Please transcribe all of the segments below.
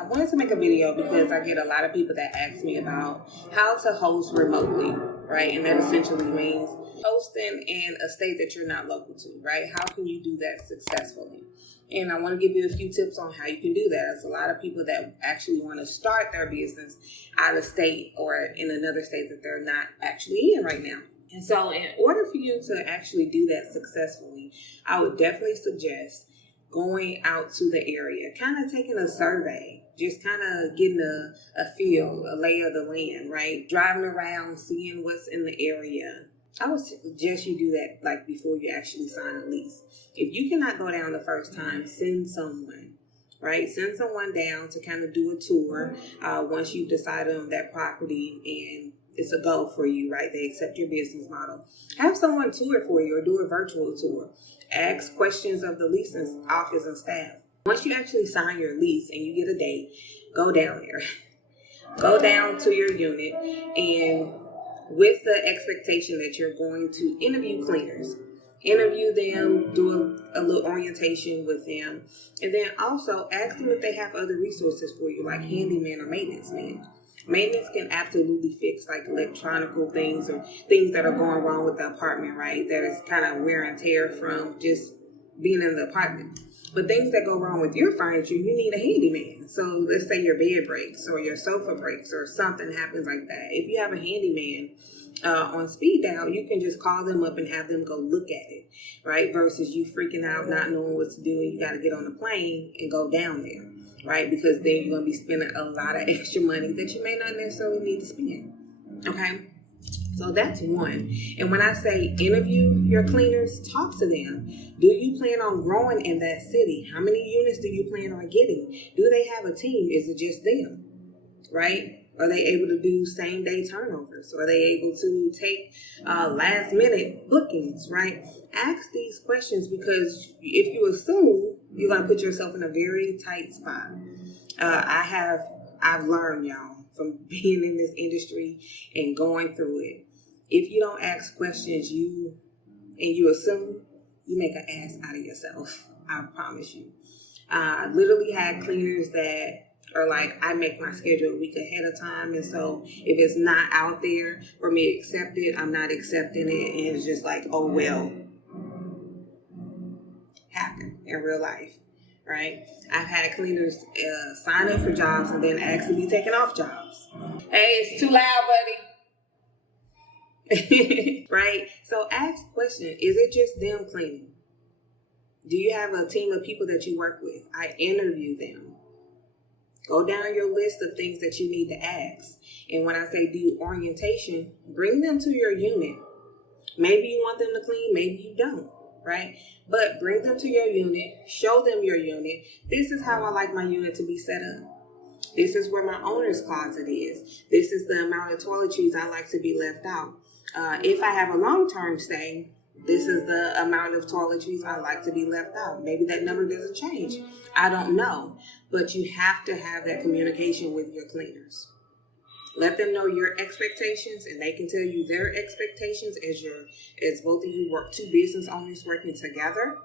I wanted to make a video because I get a lot of people that ask me about how to host remotely, right? And that essentially means hosting in a state that you're not local to, right? How can you do that successfully? And I want to give you a few tips on how you can do that. There's a lot of people that actually want to start their business out of state or in another state that they're not actually in right now. And so in order for you to actually do that successfully, I would definitely suggest going out to the area, kind of taking a survey, just kind of getting a feel, a lay of the land, right? Driving around, seeing what's in the area. I would suggest you do that like before you actually sign a lease. If you cannot go down the first time, send someone, right? Send someone down to kind of do a tour once you've decided on that property and it's a go for you, right? They accept your business model. Have someone tour it for you or do a virtual tour. Ask questions of the leasing office and staff. Once you actually sign your lease and you get a date, go down there. Go down to your unit and with the expectation that you're going to interview cleaners. Interview them, do a little orientation with them, and then also ask them if they have other resources for you, like handyman or maintenance man. Maintenance can absolutely fix like electronical things or things that are going wrong with the apartment, right? That is kind of wear and tear from just being in the apartment. But things that go wrong with your furniture, you need a handyman. So let's say your bed breaks or your sofa breaks or something happens like that. If you have a handyman on speed dial, you can just call them up and have them go look at it, right? Versus you freaking out, not knowing what to do, and you got to get on the plane and go down there, right? Because then you're going to be spending a lot of extra money that you may not necessarily need to spend, okay? So that's one. And when I say interview your cleaners, talk to them. Do you plan on growing in that city? How many units do you plan on getting? Do they have a team? Is it just them, right? Are they able to do same day turnovers? Are they able to take last minute bookings, right? Ask these questions because if you assume, you're going to put yourself in a very tight spot. I've learned, y'all, from being in this industry and going through it. If you don't ask questions, you assume, you make an ass out of yourself. I promise you. I literally had cleaners that are like, I make my schedule a week ahead of time. And so if it's not out there for me to accept it, I'm not accepting it. And it's just like, oh, well, happen in real life, right? I've had cleaners sign up for jobs and then ask to be taken off jobs. Hey, it's too loud, buddy. Right? So ask the question, is it just them cleaning? Do you have a team of people that you work with? I interview them. Go down your list of things that you need to ask. And when I say do orientation, bring them to your unit. Maybe you want them to clean, maybe you don't, right? But bring them to your unit, show them your unit. This is how I like my unit to be set up. This is where my owner's closet is. This is the amount of toiletries I like to be left out. If I have a long-term stay, this is the amount of toiletries I like to be left out. Maybe that number doesn't change. I don't know. But you have to have that communication with your cleaners. Let them know your expectations and they can tell you their expectations as both of you work, two business owners working together,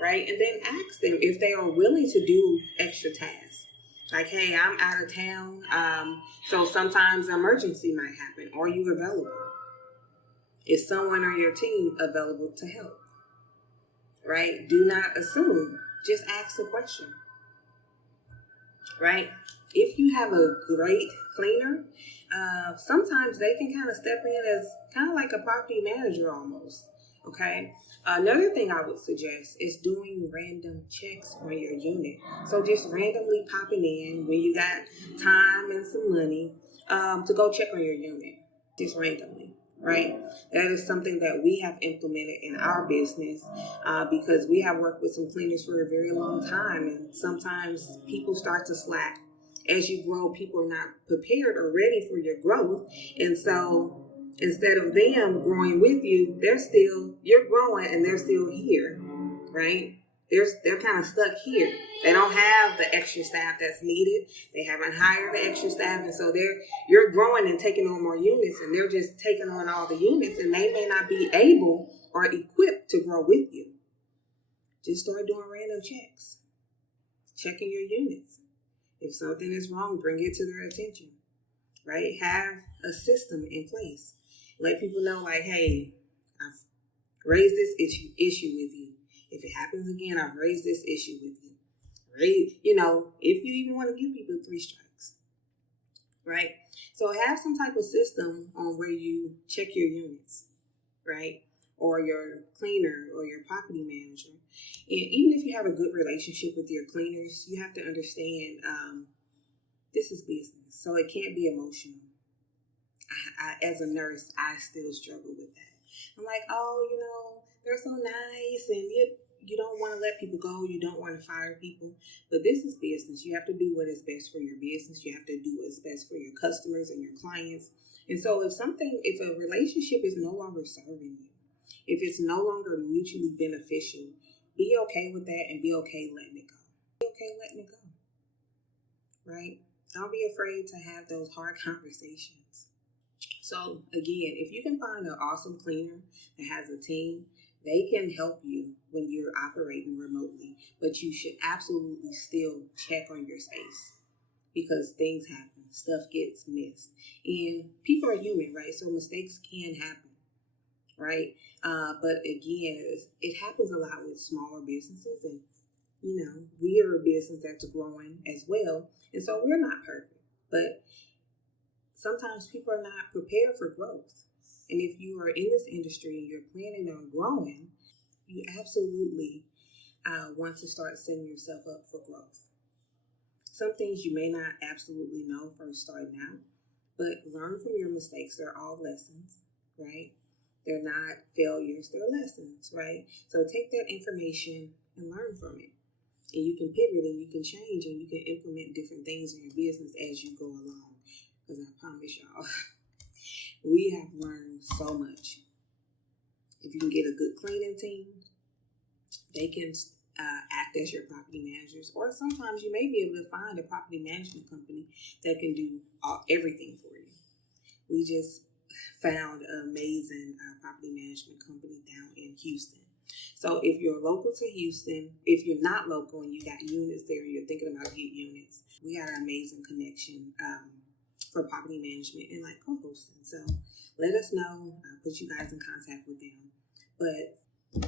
right? And then ask them if they are willing to do extra tasks. Like, hey, I'm out of town, so sometimes an emergency might happen. Are you available? Is someone on your team available to help? Right? Do not assume. Just ask the question. Right? If you have a great cleaner, sometimes they can kind of step in as kind of like a property manager almost. Okay? Another thing I would suggest is doing random checks on your unit. So just randomly popping in when you got time and some money to go check on your unit. Just randomly. Right? That is something that we have implemented in our business because we have worked with some cleaners for a very long time. And sometimes people start to slack. As you grow, people are not prepared or ready for your growth. And so instead of them growing with you, you're growing and they're still here, right? They're kind of stuck here. They don't have the extra staff that's needed. They haven't hired the extra staff. And so you're growing and taking on more units and they're just taking on all the units and they may not be able or equipped to grow with you. Just start doing random checks, checking your units. If something is wrong, bring it to their attention, right? Have a system in place. Let people know, like, hey, I've raised this issue with you. If it happens again, I've raised this issue with you. Right? If you even want to give people 3 strikes, right? So have some type of system on where you check your units, right? Or your cleaner or your property manager. And even if you have a good relationship with your cleaners, you have to understand this is business. So it can't be emotional. As a nurse, I still struggle with that. I'm like, they're so nice, and you don't want to let people go. You don't want to fire people. But this is business. You have to do what is best for your business. You have to do what's best for your customers and your clients. And so if a relationship is no longer serving you, if it's no longer mutually beneficial, be okay with that and be okay letting it go. Be okay letting it go, right? Don't be afraid to have those hard conversations. So again, if you can find an awesome cleaner that has a team, they can help you when you're operating remotely, but you should absolutely still check on your space because things happen, stuff gets missed, and people are human, right? So mistakes can happen, right? But again, it happens a lot with smaller businesses, and we are a business that's growing as well, and so we're not perfect, but sometimes people are not prepared for growth. And if you are in this industry and you're planning on growing, you absolutely want to start setting yourself up for growth. Some things you may not absolutely know first starting out, but learn from your mistakes. They're all lessons, right? They're not failures, they're lessons, right? So take that information and learn from it. And you can pivot and you can change and you can implement different things in your business as you go along. Because I promise y'all, we have learned so much. If you can get a good cleaning team, they can act as your property managers. Or sometimes you may be able to find a property management company that can do everything for you. We just found an amazing property management company down in Houston. So if you're local to Houston, if you're not local and you got units there and you're thinking about getting units, we got an amazing connection for property management and like co-hosting. So let us know. I'll put you guys in contact with them. But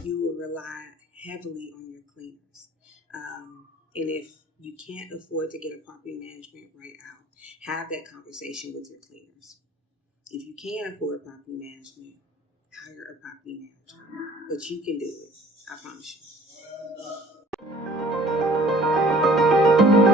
you will rely heavily on your cleaners. And if you can't afford to get a property management right out, have that conversation with your cleaners. If you can afford property management, hire a property manager. But you can do it. I promise you.